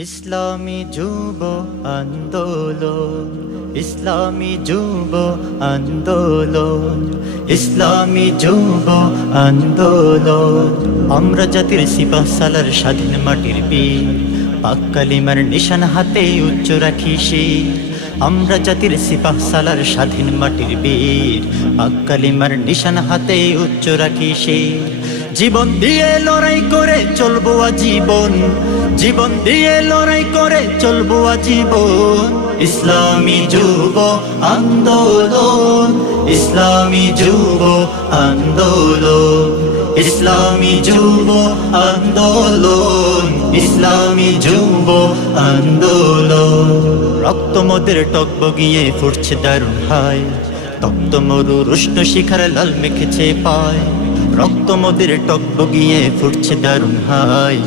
ইসলামী যুব আন্দোলন, ইসলামী যুব আন্দোলন, ইসলামী যুব আন্দোলন। আমরা জাতির সিপাহ সালার স্বাধীন মাটির বীর, পাক কালিমার নিশান হাতে উচ্চ রাখি শির। আমরা জাতির সিপাহ সালার স্বাধীন মাটির বীর, পাক কালিমার নিশান হাতে উচ্চ রাখি শির। জীবন দিয়ে লড়াই করে চলবো আজীবন, জীবন দিয়ে লড়াই করে চলবো আজীবন। ইসলামী যুব আন্দোলন, ইসলামী যুব আন্দোলন, ইসলামী যুব আন্দোলন, ইসলামী যুব আন্দোলন। রক্ত মোদের টকবগিয়ে ফুটছে দারুণ হায়, তপ্ত মরু রুষ্ট শিখার লাল মেখেছে পায়। রক্ত মোদের টকবগিয়ে ফুটছে দারুণ হায়,